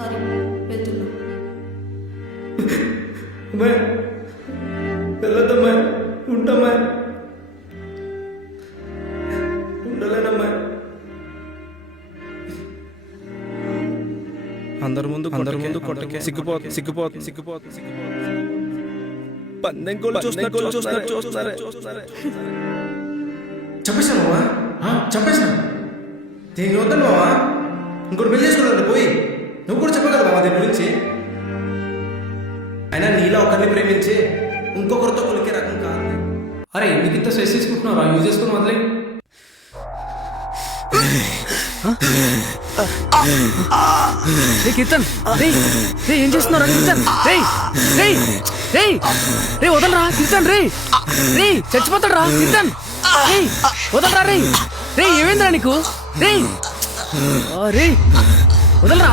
Sorry, వెళ్తున్నా. అమ్మాయి వెళ్ళొద్దమ్మాయి, ఉంటామ్మాయి, ఉండలేనమ్మాయి. అందరి ముందు కొట్టకే సిగ్గుపోతుంది. పందెం కోళ్ళు చూస్తున్నారు. చెప్పేశాను మావా, చెప్పేశాను. దీన్ని వద్దాను మావా, ఇంకోటి పెళ్లి చేసుకున్నాడు పోయి. నువ్వు కూడా చెప్పగలవు మావా దీని గురించి. అయినా నీలా ఒకరిని ప్రేమించి ఇంకొకరితో కొలికే రకం కాదు. అరే ఎందుకు ఇంత స్ట్రెస్ తీసుకుంటున్నారా? యూజ్ చేసుకుని వదిలే. కీర్తన్ ఏం చేస్తున్నారా కీర్తన్? రే వదలరా కీర్తన్, రే చచ్చిపోతాడు రా కీర్తన్, వదలరా రే ఏమైందిరా నీకు? రే వదలరా